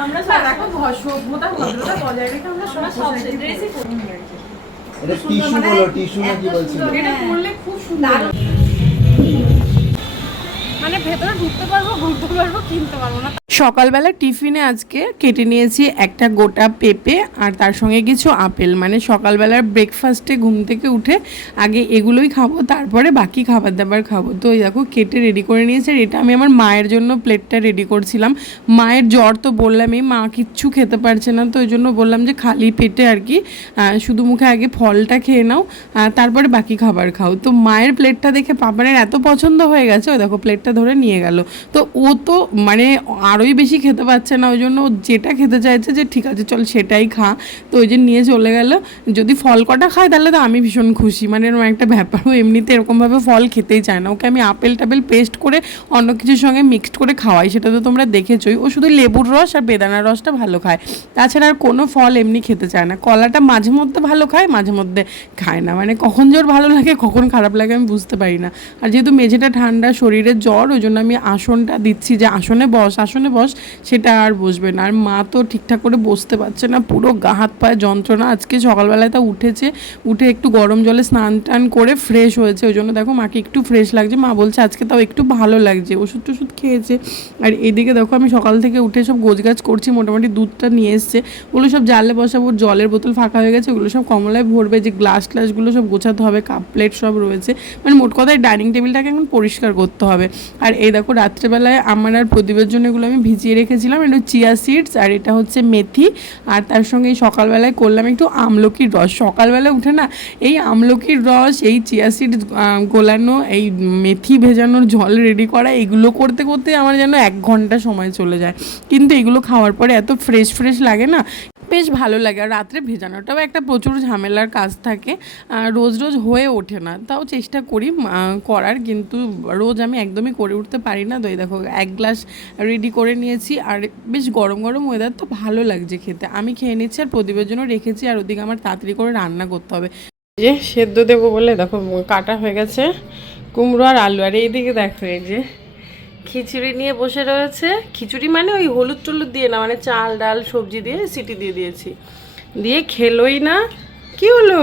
আমরা স্যার এখন সভ্যতা ভদ্রতা বজায় রেখে আমরা সব সব ড্রেসই পরি। এটা টিস্যু বলো টিস্যু নাকি বলছিল? এটা পরলে খুব সুন্দর মানে ভেতরে ঢুকতে পারব, ঘুরতে পারব, কিনতে পারব না। সকালবেলা টিফিনে আজকে কেটে নিয়েছি একটা গোটা পেঁপে আর তার সঙ্গে কিছু আপেল। মানে সকালবেলার ব্রেকফাস্টে ঘুম থেকে উঠে আগে এগুলোই খাব, তারপরে বাকি খাবার দাবার খাব। তো ওই দেখো, কেটে রেডি করে নিয়েছে আর এটা আমি আমার মায়ের জন্য প্লেটটা রেডি করছিলাম। মায়ের জ্বর তো বললামই, মা কিচ্ছু খেতে পারছে না, তো ওই জন্য বললাম যে খালি পেটে আর কি শুধু মুখে আগে ফলটা খেয়ে নাও তারপরে বাকি খাবার খাও। তো মায়ের প্লেটটা দেখে পাপানের এত পছন্দ হয়ে গেছে, ওই দেখো প্লেটটা ধরে নিয়ে গেল। তো ও তো মানে আরোই বেশি খেতে পারছে না, ওই জন্য যেটা খেতে চাইছে যে, ঠিক আছে, চল সেটাই খা। তো ওই যে নিয়ে চলে গেল। যদি ফল কটা খায়, তাহলে তো আমি ভীষণ খুশি। মানে এরকম একটা ব্যাপার। ও এমনিতে এরকমভাবে ফল খেতেই চায় না। ওকে আমি আপেল টাপেল পেস্ট করে অন্য কিছুর সঙ্গে মিক্সড করে খাওয়াই। সেটা তো তোমরা দেখেছোই। ও শুধু লেবুর রস আর বেদানার রসটা ভালো খায়। তাছাড়া আর কোনো ফল এমনি খেতে চায় না। কলাটা মাঝে মধ্যে ভালো খায়, মাঝে মধ্যে খায় না। মানে কখন জোর ভালো লাগে, কখন খারাপ লাগে আমি বুঝতে পারি না। আর যেহেতু মেঝেটা ঠান্ডা, শরীরের জ্বর ওই জন্য আমি আসনটা দিচ্ছি যে আসনে বস আসনে বস, সেটা আর বসবে না। আর মা তো ঠিকঠাক করে বসতে পারছে না, পুরো গা হাত পায়ে যন্ত্রণা আজকে সকালবেলায় তা উঠেছে, উঠে একটু গরম জলে স্নান টান করে ফ্রেশ হয়েছে। ওই জন্য দেখো মাকে একটু ফ্রেশ লাগছে, মা বলছে আজকে তাও একটু ভালো লাগছে, ওষুধ টষুধ খেয়েছে। আর এদিকে দেখো আমি সকাল থেকে উঠে সব গোছগাছ করছি, মোটামুটি দুধটা নিয়ে এসছে। ওগুলো সব জালে বসাবো, জলের বোতল ফাঁকা হয়ে গেছে, ওগুলো সব কমলায় ভরবে, যে গ্লাস ট্লাসগুলো সব গোছাতে হবে কাপ প্লেট সব রয়েছে। মানে মোট কথায় ডাইনিং টেবিলটাকে এখন পরিষ্কার করতে হবে। আর এই দেখো, রাত্রেবেলায় আমার আর প্রদীপের জন্য এগুলো আমি ভিজিয়ে রেখেছিলাম। এটা চিয়া সিডস আর এটা হচ্ছে মেথি। আর তার সঙ্গে এই সকালবেলায় করলাম একটু আমলকির রস। সকালবেলা উঠে না, এই আমলকির রস, এই চিয়া সিডস গোলানো, এই মেথি ভেজানোর জল রেডি করা, এগুলো করতে করতে আমার যেন এক ঘণ্টা সময় চলে যায়। কিন্তু এগুলো খাওয়ার পরে এত ফ্রেশ ফ্রেশ লাগে না বেশ ভালো লাগে। আর রাত্রে ভেজানোটাও একটা প্রচুর ঝামেলার কাজ থাকে। রোজ রোজ হয়ে ওঠে না। তাও চেষ্টা করি করার কিন্তু রোজ আমি একদমই করে উঠতে পারি না। দই দেখো, এক গ্লাস রেডি করে নিয়েছি। আর বেশ গরম গরম ওয়েদার তো ভালো লাগছে খেতে। আমি খেয়ে নিচ্ছি আর প্রদীপের জন্য রেখেছি। আর ওদিকে আমার তাড়াতাড়ি করে রান্না করতে হবে। যে সেদ্ধ দেবো বলে দেখো, কাটা হয়ে গেছে। কুমড়ো আর আলু। আর এইদিকে দেখো, এই যে খিচুড়ি নিয়ে বসে রয়েছে। খিচুড়ি মানে ওই হলুদ টলুদ দিয়ে না মানে চাল, ডাল, সবজি দিয়ে, সিটি দিয়ে দিয়েছি। দিয়ে খেলোই না। কি হলো?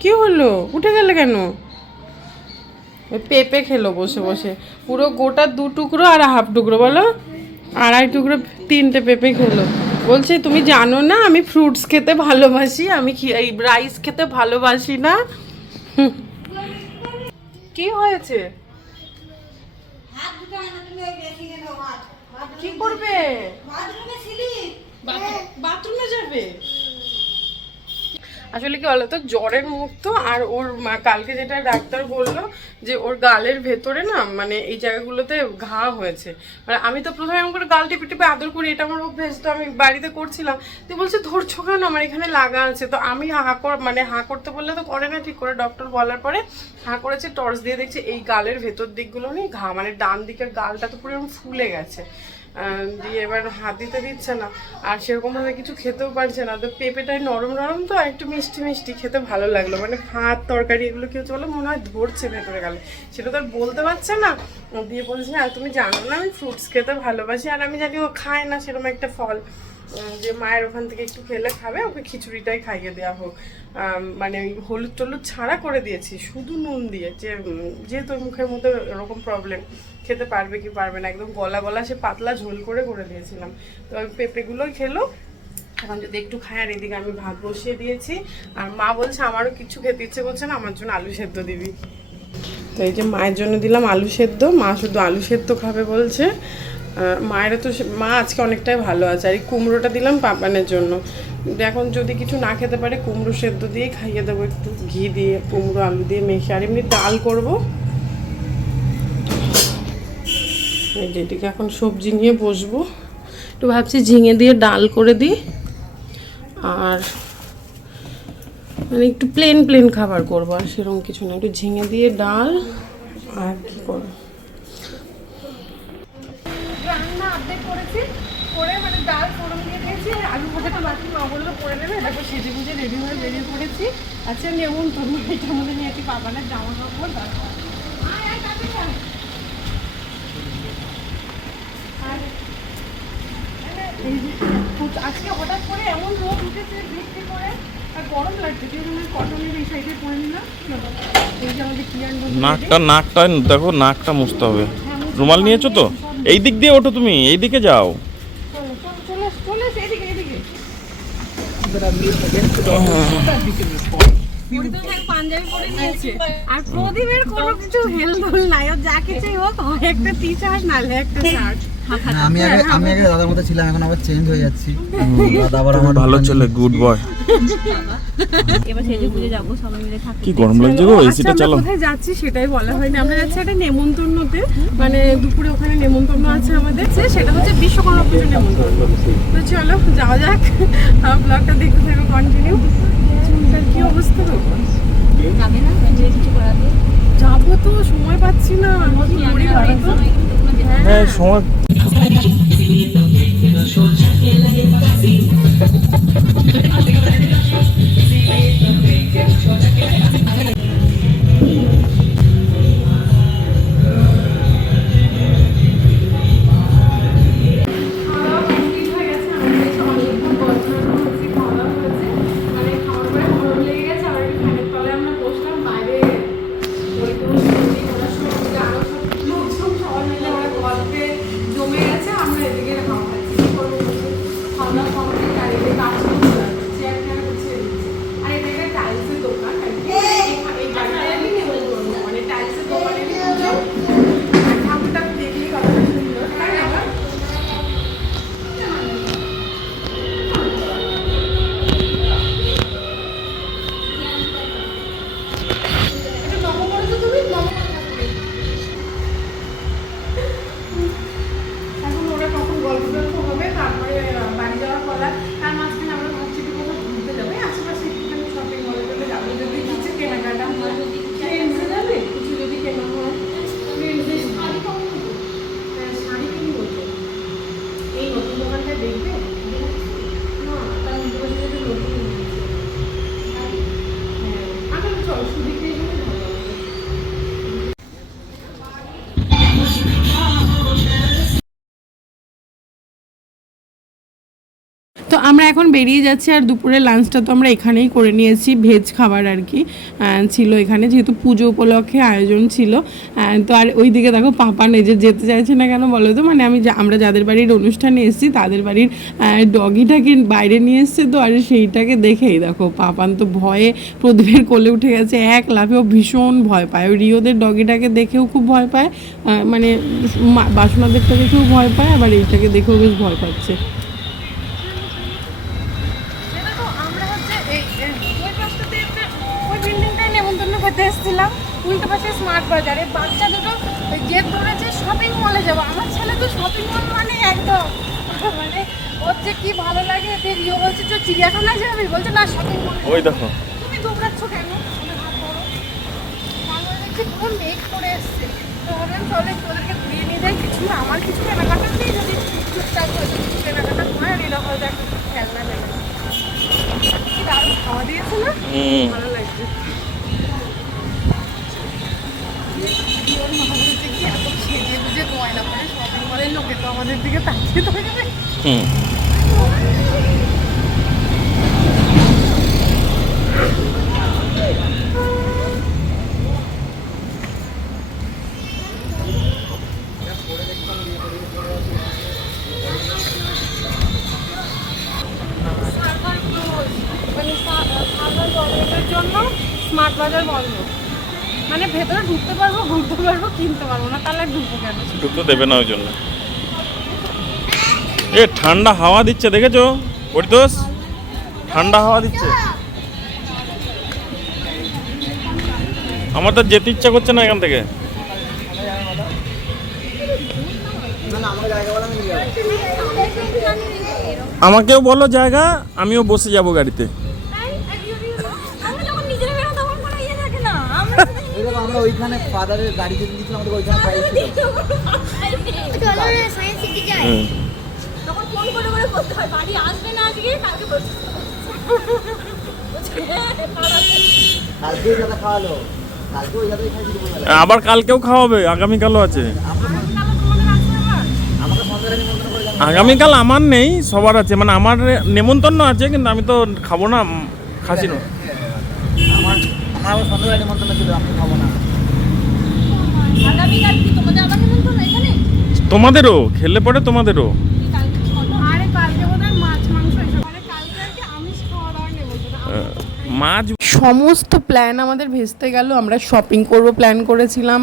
কি হলো? উঠে গেলে কেন? পেঁপে খেলো বসে বসে। পুরো গোটা দু টুকরো আর হাফ টুকরো, বলো? আড়াই টুকরো তিনটে পেঁপে খেলো। বলছে, তুমি জানো না, আমি ফ্রুটস খেতে ভালোবাসি, আমি এই রাইস খেতে ভালোবাসি না। কি হয়েছে? কি করবে? বাথরুমে যাবে? আসলে কি বলতো, জ্বরের মুখ তো আর ওর কালকে যেটা ডাক্তার বলল যে ওর গালের ভেতরে না মানে এই জায়গাগুলোতে ঘা হয়েছে। মানে আমি তো প্রথমে এমন করে গাল টিপে টিপে আদর করি, এটা আমার অভ্যেস, তো আমি বাড়িতে করছিলাম। তুই বলছে, ধরছো কেন? আমার এখানে লাগা আছে। তো আমি হা কর মানে হা করতে বললে তো করে না ঠিক করে। ডক্টর বলার পরে হা করেছে টর্চ দিয়ে দেখছে এই গালের ভেতর দিকগুলো নিয়ে ঘা মানে ডান দিকের গালটা তো পুরো ফুলে গেছে। দিয়ে এবার হাত দিতে দিচ্ছে না। আর সেরকমভাবে কিছু খেতেও পারছে না। তো পেঁপেটাই নরম নরম তো একটু মিষ্টি মিষ্টি খেতে ভালো লাগল। মানে ভাত, তরকারি এগুলো কেউ বলো? মনে হয় ধরছে ভেতরে গেলে। সেটা তো আর বলতে পারছে না। দিয়ে বলছে আর তুমি জানো না আমি ফ্রুটস খেতে ভালোবাসি। আর আমি জানি ও খায় না সেরকম একটা ফল। যে মায়ের ওখান থেকে একটু খেলে খাবে, ওকে খিচুড়িটাই খাইয়ে দেওয়া হোক। মানে হলুদ টলুদ ছাড়া করে দিয়েছি, শুধু নুন দিয়ে। যে যেহেতু মুখের মধ্যে এরকম প্রবলেম খেতে পারবে কি পারবে না, একদম গলা গলা সে পাতলা ঝোল করে করে দিয়েছিলাম। তো পেঁপেগুলোই খেলো। এখন যদি একটু খায়, আর এদিকে আমি ভাত বসিয়ে দিয়েছি। আর মা বলছে, আমারও কিছু খেতে ইচ্ছে করছে না, আমার জন্য আলু সেদ্ধ দিবি। তো এই যে মায়ের জন্য দিলাম আলু সেদ্ধ, মা শুধু আলু সেদ্ধ খাবে বলছে। মায়েরা তো মা আজকে অনেকটাই ভালো আছে। আর এই কুমড়োটা দিলাম পাপানের জন্য। এখন যদি কিছু না খেতে পারে, কুমড়ো সেদ্ধ দিয়ে খাইয়ে দেবো একটু ঘি দিয়ে, কুমড়ো, আলু দিয়ে মেখে। আর এমনি ডাল করব। এই যে এখন সবজি নিয়ে বসবো। একটু ভাবছি ঝিঙে দিয়ে ডাল করে দিই। আর মানে একটু প্লেন প্লেন খাবার করব, আর সেরকম কিছু না। একটু ঝিঙে দিয়ে ডাল, আর কি করব? আলু ভাজাটা মা বলল করে নেবে। দেখো বুঝে রেডি হয়ে বেরিয়ে পড়েছি। আচ্ছা তোমার মধ্যে নিয়ে একটি জামা কাপড়। দরকার আজকে হঠাৎ করে এমন রোদ উঠেছে বৃষ্টি করে আর গরম লাগছে। কেউ কটনের এই সাইডে পরে নিলাম এই যে আমাদের নাকটা নাকটা দেখো নাকটা মুছতে হবে। হ্যাঁ, রুমাল নিয়েছো তো? এই দিক দিয়ে ওঠো তুমি এই দিকে যাও। আর প্রদীপের কোনো কিছু হেলদোল নাই, ও যা কিছুই হোক একটা টি শার্ট নাহলে একটা শার্ট আমি আগে আমি আগে দাদার মতো ছিলাম এখন আবার চেঞ্জ হয়ে যাচ্ছি। দাদা আবার আমার ভালো ছেলে গুড বয় এবার সেজে বুঝে যাব সবাই মিলে থাকতে কি গরম লাগছে গো এসিটা চালাও। কোথায় যাচ্ছি সেটাই বলা হয়নি। আমরা যাচ্ছি একটা নেমন্তন্নতে। মানে দুপুরে ওখানে নেমন্তন্ন আছে আমাদের। সেটা হচ্ছে বিশ্বকর্মা পুজোর নেমন্তন্ন। তো চলো যাওয়া যাক। ব্লগটা দেখতে থাকো কন্টিনিউ চুলটার কি অবস্থা যাবে না? কিছু করাতে যাব তো সময় পাচ্ছি না। করি হ্যাঁ সময় Thank you. বেরিয়ে যাচ্ছি আর দুপুরের লাঞ্চটা তো আমরা এখানেই করে নিয়েছি ভেজ খাবার আর কি ছিল এখানে, যেহেতু পুজো উপলক্ষে আয়োজন ছিল তো আর ওই দিকে দেখো পাপা নিজে যেতে চাইছে না কেন বলো তো? মানে আমি আমরা যাদের বাড়ির অনুষ্ঠানে এসেছি, তাদের বাড়ির ডগিটাকে বাইরে নিয়ে এসছে তো, আর সেইটাকে দেখেই দেখো, পাপান তো ভয়ে প্রদীপের কোলে উঠে গেছে, এক লাফেও ভীষণ ভয় পায়। ওই রিওদের ডগিটাকে দেখেও খুব ভয় পায় মানে বাসনাদেরটা দেখেও ভয় পায়, আবার এইটাকে দেখেও বেশ ভয় পাচ্ছে। উল্টো পাশে স্মার্ট বাজারে। বাচ্চা দুটো গেট ধরেছে শপিং মলে যাব। আমার ছেলে তো শপিং মল মানে একদম। মানে ওর যে কি ভালো লাগে যে রিও বলছে তো চিড়িয়াখানায় যাবি? বলছে না শপিং মল ওই দেখো। তুমি দৌড়াচ্ছ কেন? পুরো মেঘ করে এসছে। তো ভাবলাম চলে ঘুরিয়ে নিয়ে যাই। কিছু আমার কিছু কেনাকাটা নেই যদি টুকটাক হয়তো কিছু কেনাকাটা আর এরা হয়তো একটা খেলনা কি দারুণ খাওয়া দিয়েছে না? ভালো লাগছে। ওর মা কি এত সেজে গুজে গয়না পরে শপিং মলের লোকে তো আমাদের দিকে তাকিয়ে থাকবে। হুম। ঢুকতে দেবে না ওই জন্য। এ, ঠান্ডা হাওয়া দিচ্ছে, দেখেছ? পরিতোষ? ঠান্ডা হাওয়া দিচ্ছে। আমার তো যেতে ইচ্ছা করছে না এখান থেকে। আমাকেও বলো জায়গা, আমিও বসে যাব গাড়িতে। ওইখানে ফাদারের গাড়ি যেতে দিচ্ছিলাম আমাদের ওইখানে প্রাইস ছিল। চলো না সায়েন্স সিটি যাই তখন ফোন করে করে বলতে হয় বাড়ি আসবে না আজকে কালকে বলছে কালকে দাদা খাওয়ালো। কালকে ওই দাদাই খাইছি আবার কালকেও খাওয়াবে আগামীকালও আছে। আগামীকাল আমার নেই সবার আছে। মানে আমার নেমন্তন্ন আছে কিন্তু আমি তো খাব না খাসি না। আমার আমার সন্ধ্যাবেলা নেমন্তন্ন ছিল আমি খাব না আগামীকাল কি তোমাদের আবার নেমন্তন্ন এখানে তোমাদেরও? খেলে পরে তোমাদেরও? মাছ সমস্ত প্ল্যান আমাদের ভেস্তে গেল। আমরা শপিং করব প্ল্যান করেছিলাম।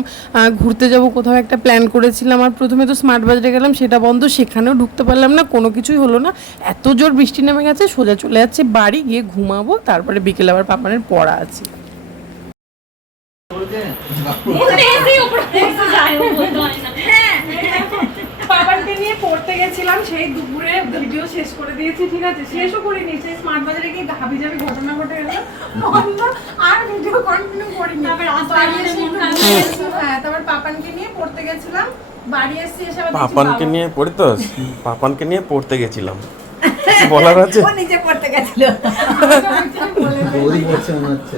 ঘুরতে যাব কোথাও একটা প্ল্যান করেছিলাম। আর প্রথমে তো স্মার্ট বাজারে গেলাম সেটা বন্ধ। সেখানেও ঢুকতে পারলাম না কোনো কিছুই হলো না। এত জোর বৃষ্টি নেমে গেছে সোজা চলে যাচ্ছে বাড়ি গিয়ে ঘুমাবো তারপরে বিকেলে আবার পাপানের পড়া আছে ওখানে এসেই উপরে এসে যায় ও বলতে হয় না হ্যাঁ বাবাকে নিয়ে পড়তে গেছিলাম সেই দুপুরে ভিডিও শেষ করে দিয়েছি ঠিক আছে? শেষও করিনি সেই স্মার্ট বাজারে গিয়ে হাবি যাবি ঘটনা ঘটে গেল। আর ভিডিও কন্টিনিউ করিনি। হয়ে তারপর পাপানকে নিয়ে পড়তে গেছিলাম। বাড়ি এসে এসে পাপানকে নিয়ে পড়ি তো? পাপানকে নিয়ে পড়তে গেছিলাম। কিছু বলার আছে? নিজে করতে গেছিল। বৌদি মনে হচ্ছে।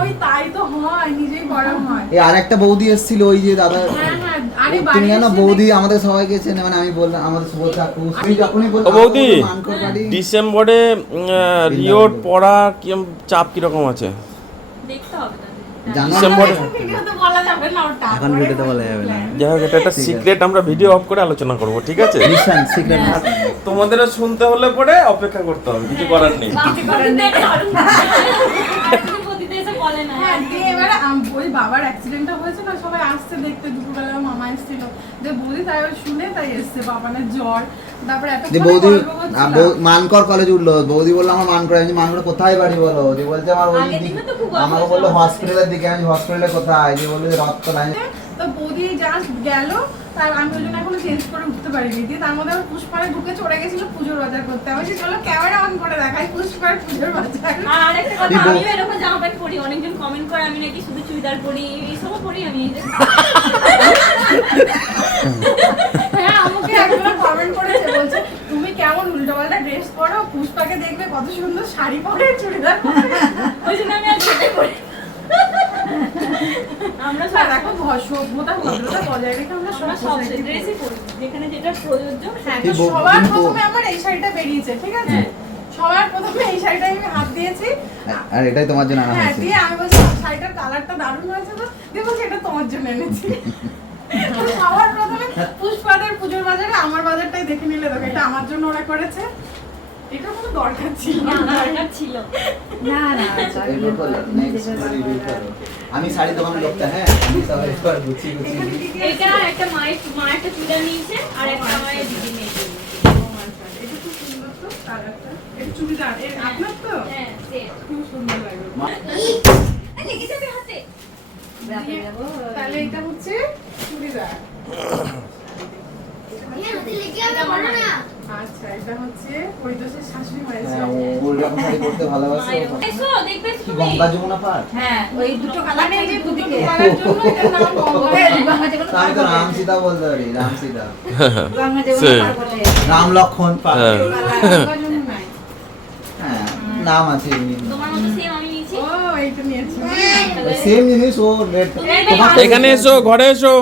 ওই তাই তো হয় নিজেই গরম হয়। এই আর একটা বৌদি এসেছিল ওই যে দাদা হ্যাঁ হ্যাঁ আরে তুমি বাড়ি জানো বৌদি আমাদের সবাইকে চেনে মানে আমি বললাম আমাদের শুভ তুমি যখনই ও বললাম বৌদি ডিসেম্বরে রিওর পড়া কি চাপ কীরকম আছে? দেখতে হবে ডিসেম্বরে। ভিডিওতে বলা যাবে না ওটা এখন ভিডিওতে বলা যাবে না। যাই হোক এটা একটা সিক্রেট আমরা ভিডিও অফ করে আলোচনা করব ঠিক আছে? মিশন সিক্রেট তোমাদেরও শুনতে হলে পরে অপেক্ষা করতে হবে কিছু করার নেই। হ্যাঁ ওই বাবার অ্যাক্সিডেন্টটা হয়েছে না সবাই আসছে দেখতে দুপুরবেলা মামা এসেছিল। যে তাই শুনে তাই এসছে বাবানের জ্বর। যে বৌদি মানকর কলেজ উঠল। বৌদি বলল আমার মানকর আমি মানকর কোথায় বাড়ি বলো? যে বলছে আমার আমাকে বলল হসপিটালের দিকে আমি হসপিটালে কোথায়? যে বলল যে রক্ত লাইন তো বৌদি জাস্ট গেল। তার আমি ওই জন্য এখনও চেঞ্জ করে উঠতে পারিনি। দিয়ে তার মধ্যে আবার পুষ্পারে ঢুকে চড়ে গেছিল পুজোর বাজার করতে। আমি চলো ক্যামেরা অন করে দেখাই পুষ্পার পুজোর বাজার। আর আরেকটা কথা আমিও এরকম জামা প্যান্ট পরি। অনেকজন কমেন্ট করে আমি নাকি শুধু চুড়িদার পরি এইসবও পরি আমি। হ্যাঁ আমাকে একজন কমেন্ট করেছে বলছে তুমি কেমন উল্টোপাল্টা ড্রেস পরো? পুষ্পাকে দেখবে কত সুন্দর শাড়ি পরে চুড়িদার পরে। ওই জন্য আমি আর সেটাই পরি আমরা সব এখন সভ্যতা ভদ্রতা বজায় রেখে আমরা সব সব ড্রেসই পরি। যেখানে যেটা প্রযোজ্য হ্যাঁ সবার প্রথমে আমার এই শাড়িটা বেরিয়েছে ঠিক আছে? সবার প্রথমে এই শাড়িটা আমি হাত দিয়েছি। আর এটাই তোমার জন্য আনা হ্যাঁ দিয়ে আমি বলছি শাড়িটার কালারটা দারুণ হয়েছে তো। দিয়ে বলছি এটা তোমার জন্য এনেছি। সবার প্রথমে পুষ্পাদের পুজোর বাজারে আমার বাজারটাই দেখে নিলে দেখো এটা আমার জন্য ওরা করেছে এটা কোনো দরকার ছিল না দরকার ছিল না না। আমি শাড়ি দোকানের লোকটা হ্যাঁ আমি সব একবার এটা একটা মায়ের মা একটা চুড়িদার নিয়েছে আর একটা মায়ের দিদি নিয়েছে এটা খুব সুন্দর তো চুড়িদার এর আপনার তো হ্যাঁ। খুব সুন্দর মা- হাতে দিয়ে- তাহলে এটা হচ্ছে চুড়িদার। আচ্ছা এটা হচ্ছে পরিতোষের শাশুড়ি মায়ের হ্যাঁ, শাড়ি। ও ওরকম শাড়ি পরতে ভালোবাসে এসো দেখবে তুমি? গঙ্গা যমুনা পার? হ্যাঁ ওই দুটো কালার মানে যে দুটো দুদিকে। জন্য এটার নাম গঙ্গা। তো রাম সীতা বলতে পারি রাম সীতা গঙ্গা যমুনা পার বলে। রাম লক্ষণ পার। হ্যাঁ। হ্যাঁ নাম আছে তোমার মতো সেম আমি নিয়েছি ও এইটা নিয়েছি সেম জিনিস ও রেড এখানে এসো ঘরে এসো।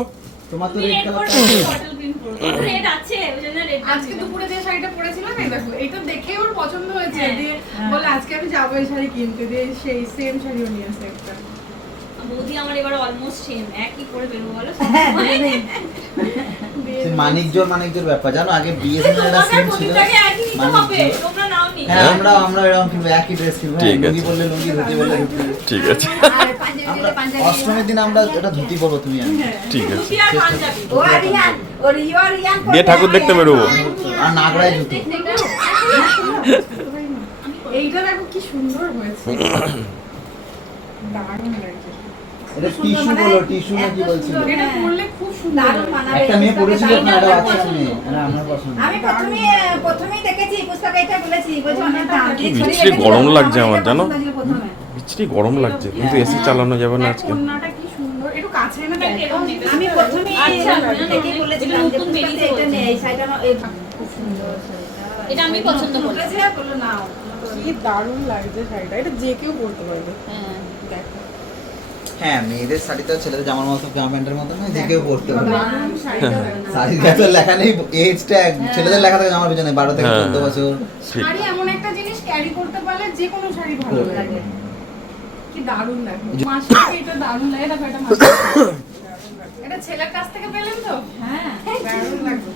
তোমার তো রেড কালার পরবে বটল গ্রিন পরবে রেড আছে ওই রেড আজকে দুপুরে যে শাড়িটা পরেছিলাম এই দেখো এটা দেখেই ওর পছন্দ হয়েছে। দিয়ে বলে আজকে আমি যাব এই শাড়ি কিনতে। দিয়ে সেই সেম শাড়িও নিয়েছে একটা। বৌদি আমার এবার অলমোস্ট সেম একই করে বেরোবো বলো? মানিকজোর মানিকজোর ব্যাপার। জানো আগে বিএসএনএল একটা ছিল। মানিকজোর। আমরা আমরা এরকম কিনবো একই ড্রেস কিনবো হ্যাঁ, ঠিক আছে। বললে লুঙ্গি ধুতি বললে ঠিক আছে। আর পাঞ্জাবি আমরা দিলে পাঞ্জাবি। অষ্টমীর দিন আমরা এটা ধুতি পরবো তুমি আমি ঠিক আছে। ধুতি দিয়ে ঠাকুর দেখতে বেরোবো। আর নাগড়ায় এইটা দেখো কি সুন্দর হয়েছে। দারুণ লাগছে এটা টিস্যু বলো টিস্যু না বলছিল এটা পরলে খুব সুন্দর। মানাবে একটা মেয়ে পড়েছিল পুষ্পাকে ওখানে দারুণ একটা বাচ্চা পছন্দ। মেয়ে এটা আমার পছন্দ। আমি প্রথমে প্রথমেই দেখেছি পুষ্পাকে এটা বলেছি বলছি অনেক দাম দিয়ে ছড়িয়ে গরম লাগছে আমার, জানো? বিচ্ছিরি গরম লাগছে কিন্তু এসি চালানো যাবে না আজকে। কন্যাটা কি সুন্দর একটু কাছে এনে দেখ, দেখ এরকম নেবে। আমি প্রথমেই আচ্ছা, না, না, দেখে বলেছিলাম এটা যে নতুন এটা নেই এই শাড়িটা খুব সুন্দর এটা আমি পছন্দ করি। নাও কি দারুণ লাগছে শাড়িটা এটা যে কেউ পরতে পারবে। হ্যাঁ। হ্যাঁ মেয়েদের শাড়ি তো ছেলেদের জামার মতো জামা প্যান্টের মতো নয় যে কেউ পরতে পারে শাড়িটা তো লেখা নেই এজ ট্যাগ ছেলেদের লেখা থাকে জামার পিছনে বারো থেকে হ্যাঁ। চোদ্দ বছর। শাড়ি এমন একটা জিনিস ক্যারি করতে পারলে যে কোনো শাড়ি ভালো লাগে। কি দারুণ দেখো মাসিকে এটা দারুণ লাগে দেখো এটা মাসি এটা ছেলের কাছ থেকে পেলেন তো? হ্যাঁ। দারুণ লাগবে।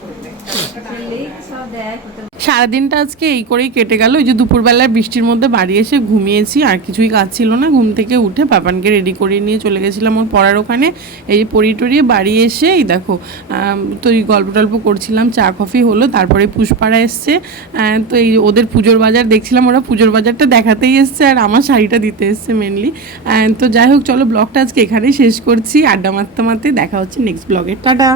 সব দেয় কত সারাদিনটা আজকে এই করেই কেটে গেল। ওই যে দুপুরবেলায় বৃষ্টির মধ্যে বাড়ি এসে ঘুমিয়েছি, আর কিছুই কাজ ছিল না। ঘুম থেকে উঠে পাপানকে রেডি করে নিয়ে চলে গেছিলাম ওর পড়ার ওখানে। এই পড়ি টরিয়ে বাড়ি এসে, এই দেখো তো এই গল্প টল্প করছিলাম, চা কফি হলো, তারপরে পুষ্পাড়া এসছে। তো এই ওদের পুজোর বাজার দেখছিলাম, ওরা পুজোর বাজারটা দেখাতেই এসছে, আর আমার শাড়িটা দিতে এসছে মেনলি তো যাই হোক, চলো ব্লগটা আজকে এখানেই শেষ করছি। আড্ডা মারতে মারতে দেখা হচ্ছে নেক্সট ব্লগে টাটা!